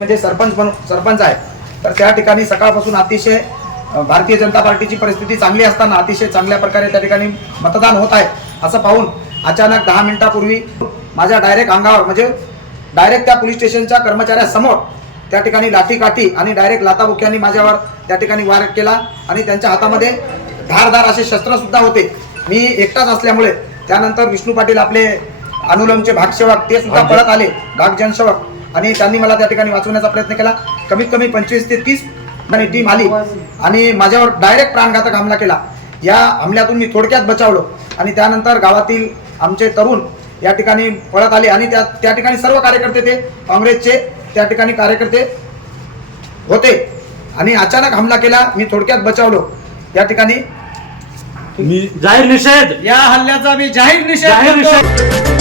म्हणजे सरपंच म्हणून सरपंच आहे. तर त्या ठिकाणी सकाळपासून अतिशय भारतीय जनता पार्टीची परिस्थिती चांगली असताना अतिशय चांगल्या प्रकारे त्या ठिकाणी मतदान होत आहे असं पाहून अचानक दहा मिनिटापूर्वी माझ्या डायरेक्ट अंगावर म्हणजे डायरेक्ट त्या पोलीस स्टेशनच्या कर्मचाऱ्यासमोर त्या ठिकाणी लाठीकाठी आणि डायरेक्ट लाताबुक्यांनी माझ्यावर त्या ठिकाणी वार केला आणि त्यांच्या हातामध्ये धारदार असे शस्त्र सुद्धा होते. मी एकटाच असल्यामुळे त्यानंतर विष्णू पाटील आपले अनुलमचे भागसेवक ते सुद्धा पळत आले. भाग जनसेवक आणि त्यांनी मला त्या ठिकाणी वाचवण्याचा प्रयत्न केला. कमीत कमी पंचवीस ते तीस आणि टीम आली. आणि माझ्यावर डायरेक्ट प्राणघातक हमला केला. या हमल्यातून मी थोडक्यात बचावलो. आणि त्यानंतर गावातील आमचे तरुण या ठिकाणी पळत आले. आणि त्या त्या ठिकाणी सर्व कार्यकर्ते ते काँग्रेसचे त्या ठिकाणी कार्यकर्ते होते. आणि अचानक हमला केला. मी थोडक्यात बचावलो. या ठिकाणी मी जाहीर निषेध. या हल्ल्याचा मी जाहीर निषेध जाहीर. निषेध.